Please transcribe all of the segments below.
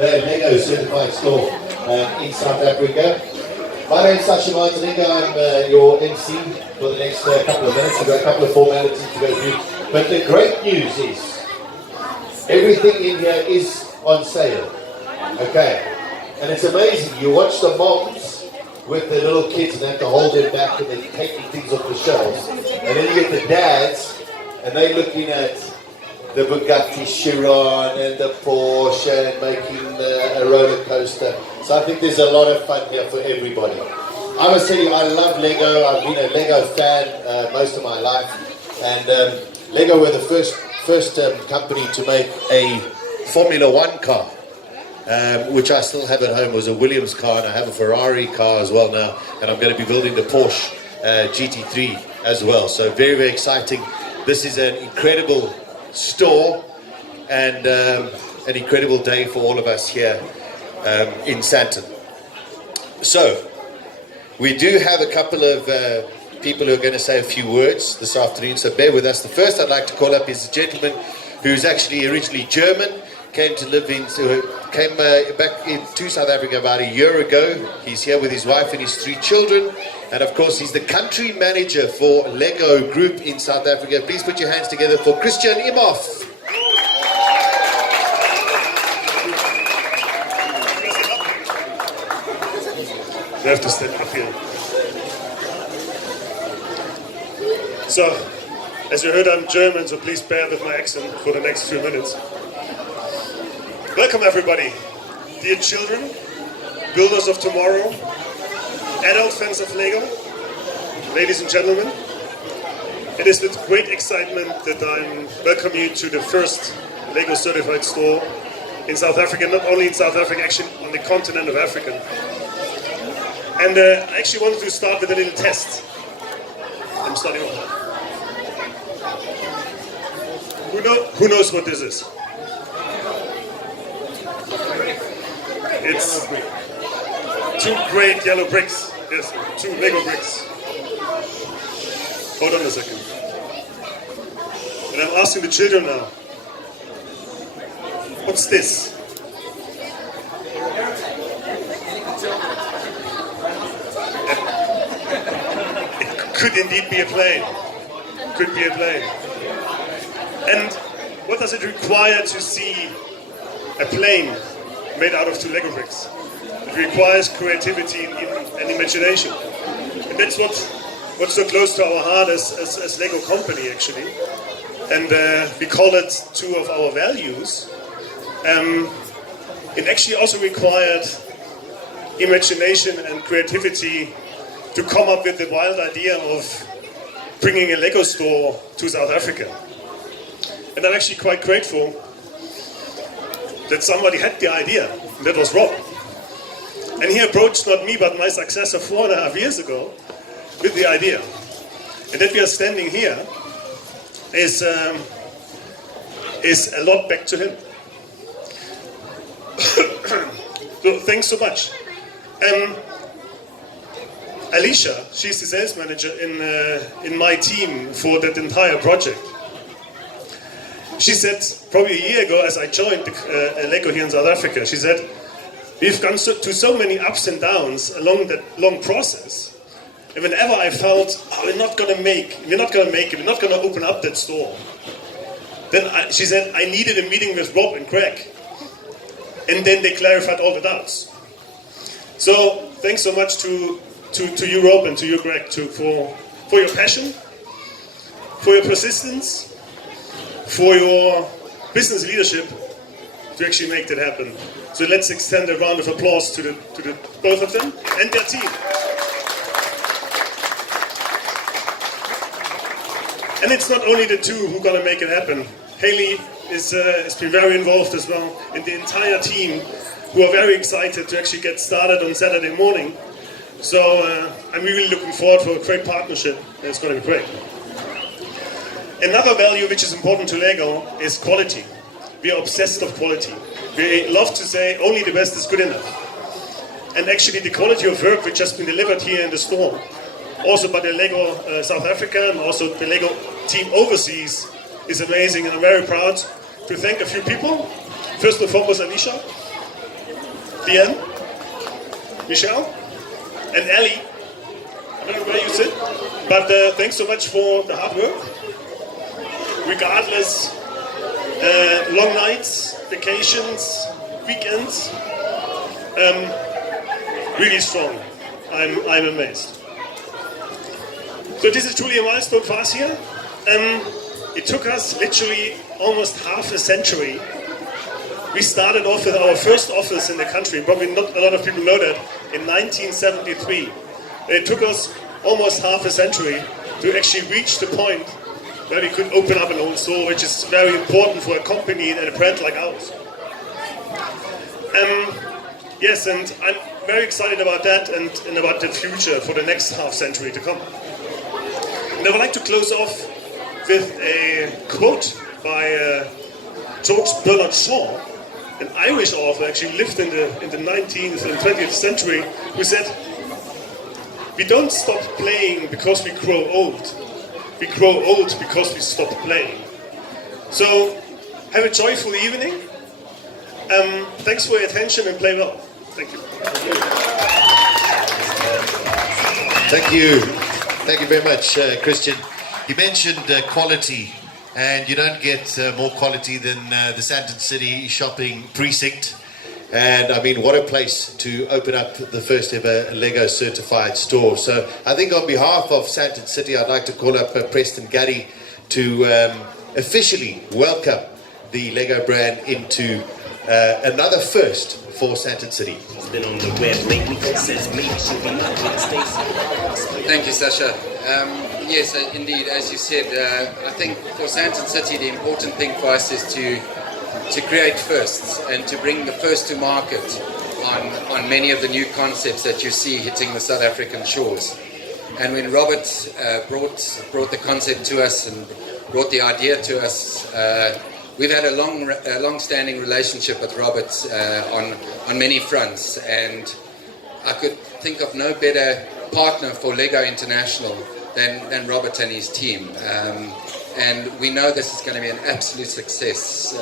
Lego certified store in South Africa. My name is Sasha Martininga. I'm your MC for the next couple of minutes. I've got a couple of formalities to go through. But the great news is everything in here is on sale. Okay. And it's amazing. You watch the moms with their little kids and they have to hold them back and they're taking things off the shelves. And then you get the dads and they're looking at the Bugatti Chiron and the Porsche and making a roller coaster. So I think there's a lot of fun here for everybody. I must tell you, I love Lego. I've been a Lego fan most of my life. And Lego were the first company to make a Formula One car, which I still have at home. It was a Williams car, and I have a Ferrari car as well now. And I'm going to be building the Porsche GT3 as well. So very, very exciting. This is an incredible store and an incredible day for all of us here in Sandton. So we do have a couple of people who are going to say a few words this afternoon, so bear with us. The first I'd like to call up is a gentleman who's actually originally German, came back into South Africa about a year ago. He's here with his wife and his 3 children, and of course he's the country manager for Lego Group in South Africa. Please put your hands together for Christian Imhoff. You have to stand up here. So, as you heard, I'm German, so please bear with my accent for the next few minutes. Welcome everybody, dear children, builders of tomorrow, adult fans of Lego, ladies and gentlemen. It is with great excitement that I'm welcoming you to the first Lego certified store in South Africa, not only in South Africa, actually on the continent of Africa. And I actually wanted to start with a little test. I'm starting off. Who knows what this is? It's 2 great yellow bricks. Yes, 2 Lego bricks. Hold on a second. And I'm asking the children now, what's this? Could indeed be a plane. Could be a plane. And what does it require to see a plane made out of 2 Lego bricks? It requires creativity and imagination. And that's what's so close to our heart as Lego company, actually. And we call it 2 of our values. It actually also required imagination and creativity to come up with the wild idea of bringing a Lego store to South Africa. And I'm actually quite grateful that somebody had the idea, and that was Rob. And he approached not me, but my successor 4.5 years ago with the idea. And that we are standing here is a lot back to him. So thanks so much. Alicia, she's the sales manager in my team for that entire project. She said, probably a year ago as I joined Lego here in South Africa, she said, we've gone to so many ups and downs along that long process. And whenever I felt, we're not going to make it, we're not going to open up that store. Then she said, I needed a meeting with Rob and Greg. And then they clarified all the doubts. So thanks so much to you, Rob, and to you, Greg, for your passion, for your persistence, for your business leadership to actually make that happen. So let's extend a round of applause to the both of them and their team. And it's not only the 2 who are gonna make it happen. Haley has been very involved as well, and the entire team who are very excited to actually get started on Saturday morning. So I'm really looking forward for a great partnership, and it's going to be great. Another value which is important to Lego is quality. We are obsessed with quality. We love to say only the best is good enough. And actually the quality of work which has been delivered here in the store, also by the Lego South Africa and also the Lego team overseas, is amazing, and I'm very proud to thank a few people. First and foremost, Alicia. Diane, Michelle, and Ellie. I don't know where you sit, but thanks so much for the hard work. Regardless, long nights, vacations, weekends, really strong. I'm amazed. So this is truly a milestone for us here. It took us literally almost half a century. We started off with our first office in the country, probably not a lot of people know that, in 1973. It took us almost half a century to actually reach the point where we could open up an own store, which is very important for a company and a brand like ours. Yes, and I'm very excited about that and about the future for the next half century to come. And I would like to close off with a quote by George Bernard Shaw, an Irish author, actually lived in the 19th and 20th century, who said, "We don't stop playing because we grow old. We grow old because we stop playing." So, have a joyful evening. Thanks for your attention and play well. Thank you. Thank you. Thank you very much, Christian. You mentioned quality, and you don't get more quality than the Sandton City shopping precinct. And I mean, what a place to open up the first ever Lego certified store. So I think on behalf of Sandton City, I'd like to call up Preston Gaddy to officially welcome the Lego brand into another first for Sandton City. Been on the web lately, says maybe she'll be my Stacy. Thank you, Sasha. Yes, indeed, as you said, I think for Sandton City, the important thing for us is to create firsts and to bring the first to market on many of the new concepts that you see hitting the South African shores. And when Robert brought the concept to us and brought the idea to us, we've had a long-standing relationship with Robert on many fronts, and I could think of no better partner for Lego International than Robert and his team. And we know this is going to be an absolute success.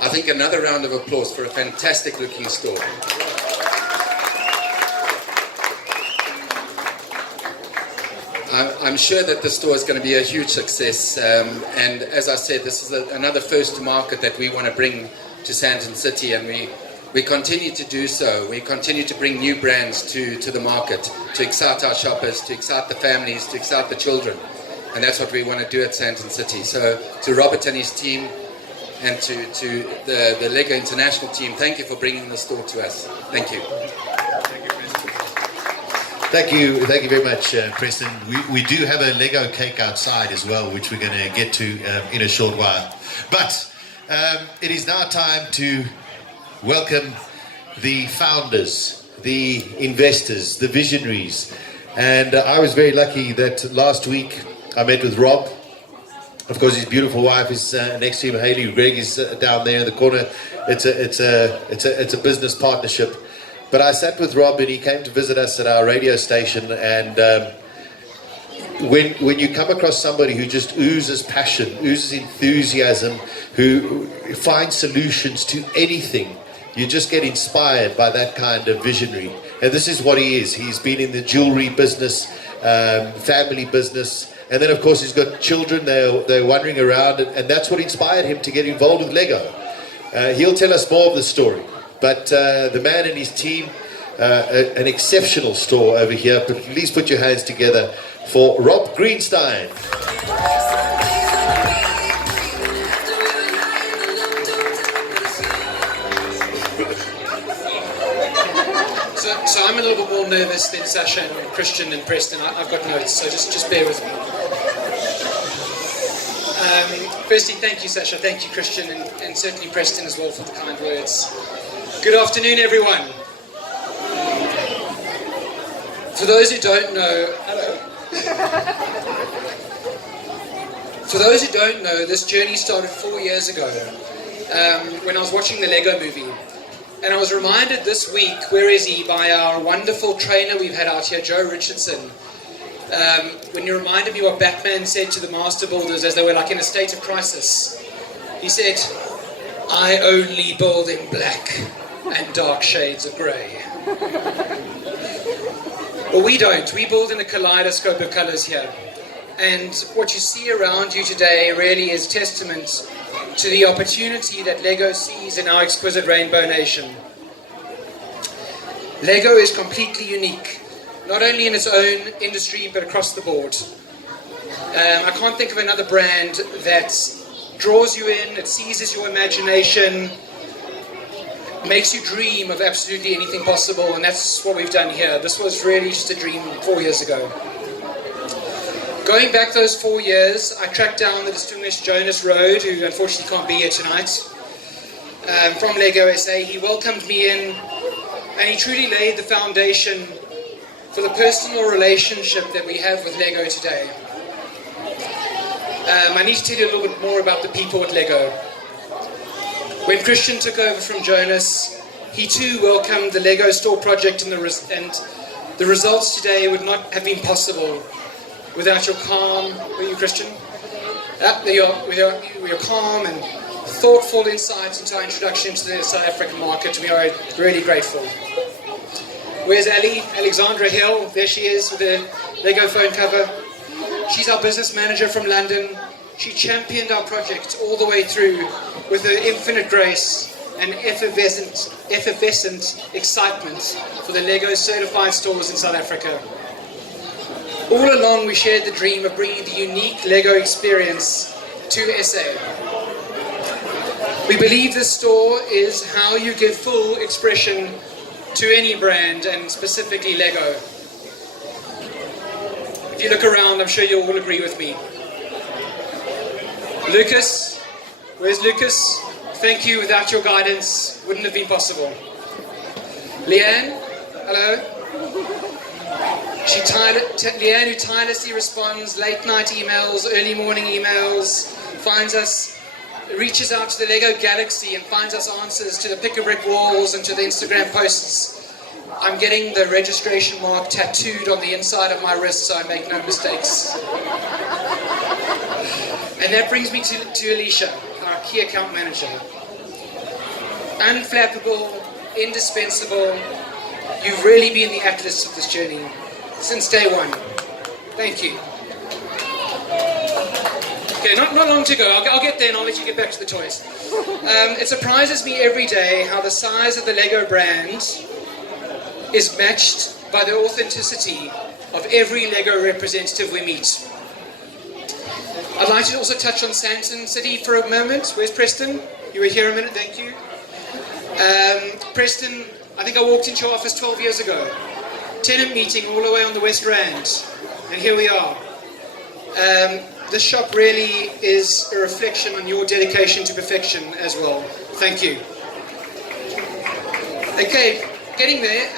I think another round of applause for a fantastic looking store. I'm sure that the store is going to be a huge success, and as I said, this is another first to market that we want to bring to Sandton City, and we continue to do so. We continue to bring new brands to the market, to excite our shoppers, to excite the families, to excite the children, and that's what we want to do at Sandton City. So to Robert and his team, and to the Lego International team, thank you for bringing the store to us. Thank you. Thank you very much, Preston. We do have a Lego cake outside as well, which we're going to get to in a short while. But it is now time to welcome the founders, the investors, the visionaries. And I was very lucky that last week I met with Rob. Of course, his beautiful wife is next to him, Hayley. Greg is down there in the corner. It's a business partnership. But I sat with Rob, and he came to visit us at our radio station. And when you come across somebody who just oozes passion, oozes enthusiasm, who finds solutions to anything, you just get inspired by that kind of visionary. And this is what he is. He's been in the jewelry business, family business. And then, of course, he's got children. They're wandering around. And that's what inspired him to get involved with Lego. He'll tell us more of the story. But the man and his team, an exceptional store over here. But please put your hands together for Rob Greenstein. So I'm a little bit more nervous than Sasha and Christian and Preston. I've got notes, so just bear with me. Firstly, thank you, Sasha. Thank you, Christian, and certainly Preston as well for the kind words. Good afternoon, everyone. For those who don't know, hello. For those who don't know, this journey started 4 years ago when I was watching the Lego movie. And I was reminded this week, where is he, by our wonderful trainer we've had out here, Joe Richardson. When he reminded me what Batman said to the master builders as they were like in a state of crisis. He said, "I only build in black." and dark shades of grey. Well, we don't. We build in a kaleidoscope of colours here. And what you see around you today really is testament to the opportunity that Lego sees in our exquisite Rainbow Nation. Lego is completely unique, not only in its own industry, but across the board. I can't think of another brand that draws you in, it seizes your imagination, makes you dream of absolutely anything possible, and that's what we've done here. This was really just a dream 4 years ago. Going back those 4 years, I tracked down the distinguished Jonas Rode, who unfortunately can't be here tonight, from Lego SA. He welcomed me in, and he truly laid the foundation for the personal relationship that we have with Lego today. I need to tell you a little bit more about the people at Lego. When Christian took over from Jonas, he too welcomed the Lego store project, and the results today would not have been possible without your calm, were you Christian? With your calm and thoughtful insights into our introduction to the South African market. We are really grateful. Where's Ali? Alexandra Hill, there she is with the Lego phone cover. She's our business manager from London. She championed our project all the way through with her infinite grace and effervescent excitement for the Lego certified stores in South Africa. All along we shared the dream of bringing the unique Lego experience to SA. We believe this store is how you give full expression to any brand, and specifically Lego. If you look around, I'm sure you'll all agree with me. Lucas, where's Lucas? Thank you, without your guidance, wouldn't have been possible. Leanne, hello. Leanne, who tirelessly responds, late night emails, early morning emails, finds us, reaches out to the Lego galaxy and finds us answers to the pick-a-brick walls and to the Instagram posts. I'm getting the registration mark tattooed on the inside of my wrist so I make no mistakes. And that brings me to Alicia, our key account manager. Unflappable, indispensable. You've really been the atlas of this journey since day one. Thank you. Okay, not long to go. I'll get there and I'll let you get back to the toys. It surprises me every day how the size of the Lego brand is matched by the authenticity of every Lego representative we meet. I'd like to also touch on Sandton City for a moment. Where's Preston? You were here a minute, thank you. Preston, I think I walked into your office 12 years ago. Tenant meeting all the way on the West Rand, and here we are. This shop really is a reflection on your dedication to perfection as well. Thank you. Okay, getting there.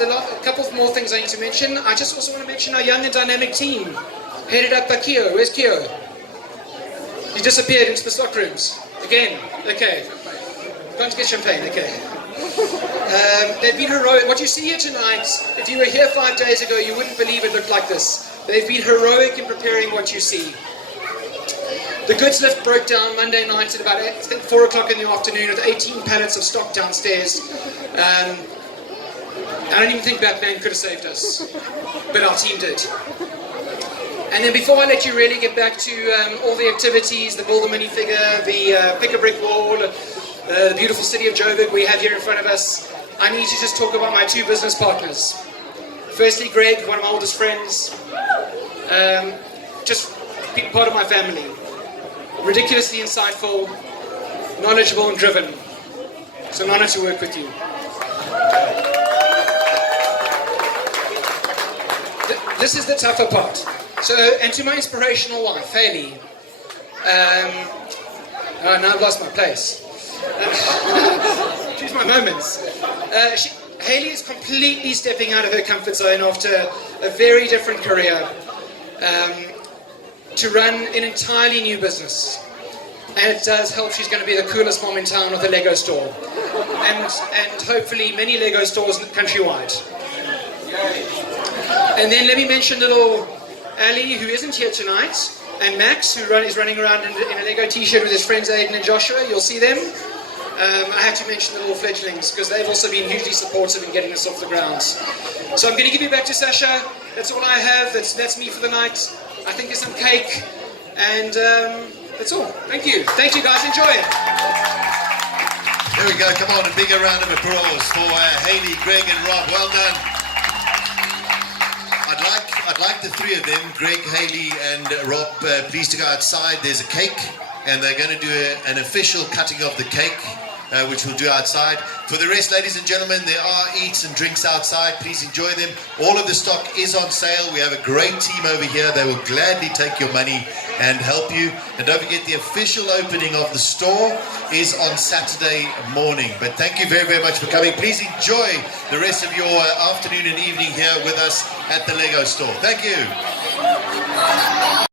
A couple of more things I need to mention. I just also want to mention our young and dynamic team, headed up by Keo. Where's Keo? He disappeared into the stock rooms. Again, okay. Going to get champagne, okay. They've been heroic. What you see here tonight, if you were here 5 days ago, you wouldn't believe it looked like this. They've been heroic in preparing what you see. The goods lift broke down Monday night at about 4 o'clock in the afternoon with 18 pallets of stock downstairs. I don't even think Batman could have saved us, but our team did. And then before I let you really get back to all the activities, the build a minifigure, the pick-a-brick wall, the beautiful city of Joburg we have here in front of us, I need to just talk about my two business partners. Firstly, Greg, one of my oldest friends, just part of my family. Ridiculously insightful, knowledgeable and driven. It's an honor to work with you. This is the tougher part. So, and to my inspirational wife, Hayley. Now I've lost my place. Choose my moments. Hayley is completely stepping out of her comfort zone after a very different career to run an entirely new business. And it does help. She's going to be the coolest mom in town with a Lego store. And hopefully many Lego stores countrywide. And then let me mention little Ali, who isn't here tonight, and Max, who is running around in a Lego t-shirt with his friends Aiden and Joshua. You'll see them. I had to mention the little fledglings because they've also been hugely supportive in getting us off the ground. So I'm going to give you back to Sasha. That's all I have. That's me for the night. I think there's some cake, and that's all. Thank you. Thank you, guys. Enjoy it. There we go. Come on, a bigger round of applause for Hayley, Greg, and Rob. Well done. I'd like the three of them, Greg, Hayley, and Rob, please to go outside. There's a cake, and they're going to do an official cutting of the cake, which we'll do outside. For the rest, ladies and gentlemen, there are eats and drinks outside. Please enjoy them. All of the stock is on sale. We have a great team over here. They will gladly take your money and help you. And don't forget, the official opening of the store is on Saturday morning. But thank you very, very much for coming. Please enjoy the rest of your afternoon and evening here with us at the Lego store. Thank you.